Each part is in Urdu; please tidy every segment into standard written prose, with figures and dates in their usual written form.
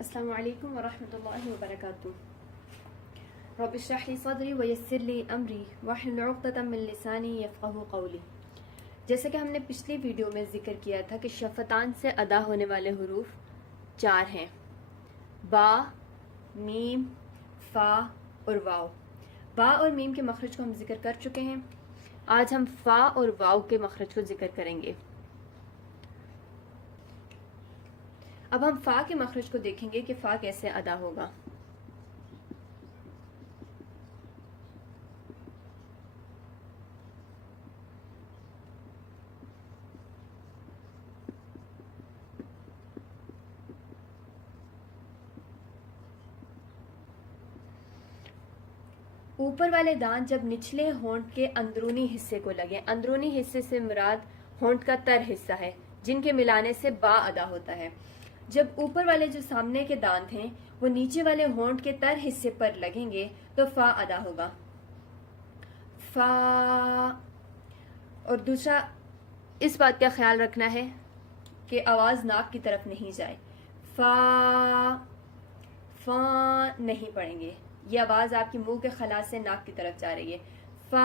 السلام علیکم ورحمۃ اللہ وبرکاتہ. رب اشرح لی صدری ویسر لی امری واحلل عقدۃ من لسانی یفقہوا قولی. جیسے کہ ہم نے پچھلی ویڈیو میں ذکر کیا تھا کہ شفتان سے ادا ہونے والے حروف 4 ہیں: با، میم، فا اور واو. با اور میم کے مخرج کو ہم ذکر کر چکے ہیں. آج ہم فا اور واو کے مخرج کو ذکر کریں گے. اب ہم فا کے مخرج کو دیکھیں گے کہ فا کیسے ادا ہوگا. اوپر والے دانت جب نچلے ہونٹ کے اندرونی حصے کو لگے، اندرونی حصے سے مراد ہونٹ کا تر حصہ ہے جن کے ملانے سے با ادا ہوتا ہے. جب اوپر والے جو سامنے کے دانت ہیں وہ نیچے والے ہونٹ کے تر حصے پر لگیں گے تو فا ادا ہوگا. فا. اور دوسرا اس بات کا خیال رکھنا ہے کہ آواز ناک کی طرف نہیں جائے. فا فا نہیں پڑھیں گے، یہ آواز آپ کی منہ کے خلا سے ناک کی طرف جا رہی ہے. فا.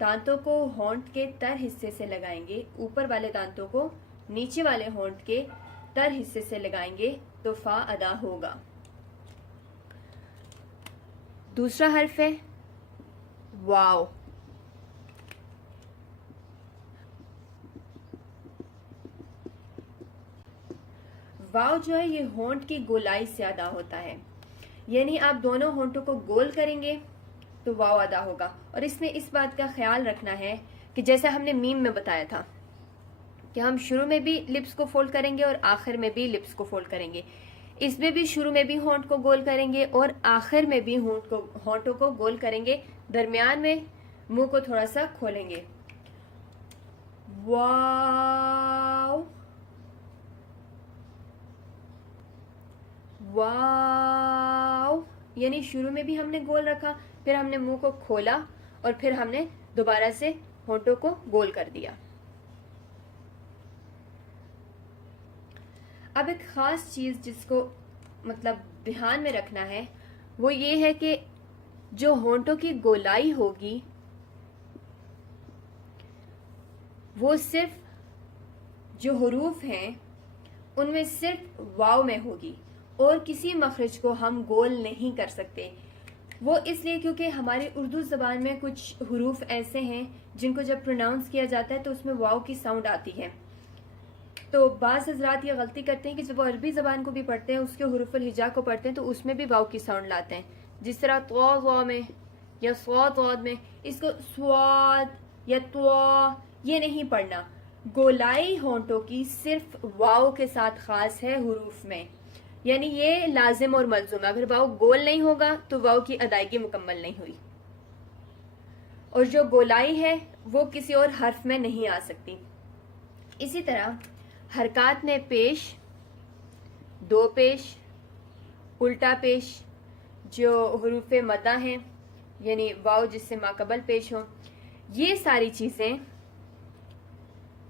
دانتوں کو ہونٹ کے تر حصے سے لگائیں گے، اوپر والے دانتوں کو نیچے والے ہونٹ کے تر حصے سے لگائیں گے تو فا ادا ہوگا. دوسرا حرف ہے واو. واو جو ہے یہ ہونٹ کی گولائی سے ادا ہوتا ہے، یعنی آپ دونوں ہونٹوں کو گول کریں گے تو واو ادا ہوگا. اور اس میں اس بات کا خیال رکھنا ہے کہ جیسے ہم نے میم میں بتایا تھا کہ ہم شروع میں بھی لپس کو فولڈ کریں گے اور آخر میں بھی لپس کو فولڈ کریں گے. اس میں بھی شروع میں بھی ہونٹ کو گول کریں گے اور آخر میں بھی ہونٹوں کو گول کریں گے، درمیان میں منہ کو تھوڑا سا کھولیں گے. واو واو، یعنی شروع میں بھی ہم نے گول رکھا، پھر ہم نے منہ کو کھولا اور پھر ہم نے دوبارہ سے ہونٹوں کو گول کر دیا. اب ایک خاص چیز جس کو مطلب دھیان میں رکھنا ہے وہ یہ ہے کہ جو ہونٹوں کی گولائی ہوگی وہ صرف جو حروف ہیں ان میں صرف واو میں ہوگی اور کسی مخرج کو ہم گول نہیں کر سکتے. وہ اس لیے کیونکہ ہماری اردو زبان میں کچھ حروف ایسے ہیں جن کو جب پروناؤنس کیا جاتا ہے تو اس میں واو کی ساؤنڈ آتی ہے. تو بعض حضرات یہ غلطی کرتے ہیں کہ جب وہ عربی زبان کو بھی پڑھتے ہیں، اس کے حروف الہجا کو پڑھتے ہیں تو اس میں بھی واو کی ساؤنڈ لاتے ہیں. جس طرح تو وا میں یا سواد واد میں اس کو سواد یا تو یہ نہیں پڑھنا. گولائی ہونٹوں کی صرف واو کے ساتھ خاص ہے حروف میں، یعنی یہ لازم اور ملزوم ہے. اگر واو گول نہیں ہوگا تو واو کی ادائیگی مکمل نہیں ہوئی، اور جو گولائی ہے وہ کسی اور حرف میں نہیں آ سکتی. اسی طرح حرکات میں پیش، دو پیش، الٹا پیش، جو حروف مدہ ہیں یعنی واو جس سے ماقبل پیش ہو، یہ ساری چیزیں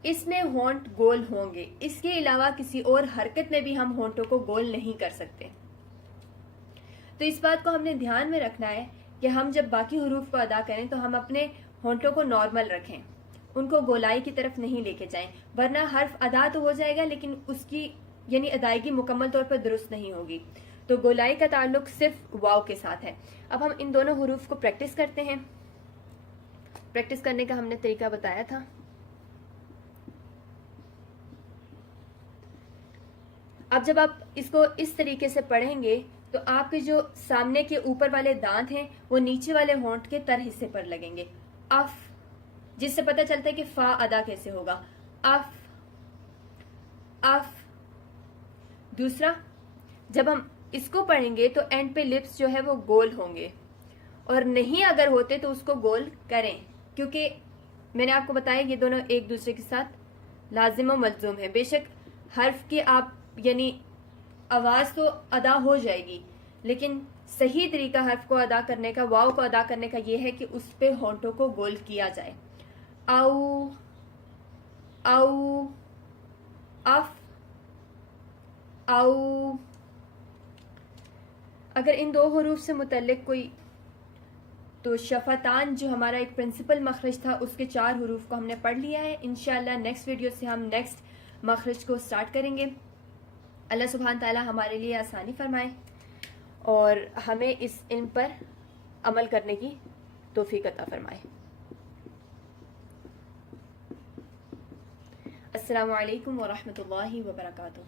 اس میں ہونٹ گول ہوں گے. اس کے علاوہ کسی اور حرکت میں بھی ہم ہونٹوں کو گول نہیں کر سکتے. تو اس بات کو ہم نے دھیان میں رکھنا ہے کہ ہم جب باقی حروف کو ادا کریں تو ہم اپنے ہونٹوں کو نارمل رکھیں، ان کو گولائی کی طرف نہیں لے کے جائیں، ورنہ حرف ادا تو ہو جائے گا لیکن اس کی یعنی ادائیگی مکمل طور پر درست نہیں ہوگی. تو گولائی کا تعلق صرف واو کے ساتھ ہے. اب ہم ان دونوں حروف کو پریکٹس کرتے ہیں. پریکٹس کرنے کا ہم نے طریقہ بتایا تھا. اب جب آپ اس کو اس طریقے سے پڑھیں گے تو آپ کے جو سامنے کے اوپر والے دانت ہیں وہ نیچے والے ہونٹ کے تر حصے پر لگیں گے. اف، جس سے پتہ چلتا ہے کہ فا ادا کیسے ہوگا. If if. دوسرا، جب ہم اس کو پڑھیں گے تو اینڈ پہ لپس جو ہے وہ گول ہوں گے، اور نہیں اگر ہوتے تو اس کو گول کریں، کیونکہ میں نے آپ کو بتایا یہ دونوں ایک دوسرے کے ساتھ لازم و ملزوم ہیں. بے شک حرف کی آپ یعنی آواز تو ادا ہو جائے گی لیکن صحیح طریقہ حرف کو ادا کرنے کا، واو کو ادا کرنے کا یہ ہے کہ اس پہ ہونٹوں کو گول کیا جائے. او او اف او. اگر ان دو حروف سے متعلق کوئی، تو شفتان جو ہمارا ایک پرنسپل مخرج تھا اس کے 4 حروف کو ہم نے پڑھ لیا ہے. انشاءاللہ نیکسٹ ویڈیو سے ہم نیکسٹ مخرج کو سٹارٹ کریں گے. اللہ سبحانہ تعالی ہمارے لیے آسانی فرمائے اور ہمیں اس علم پر عمل کرنے کی توفیق عطا فرمائے. السلام علیکم ورحمۃ اللہ وبرکاتہ.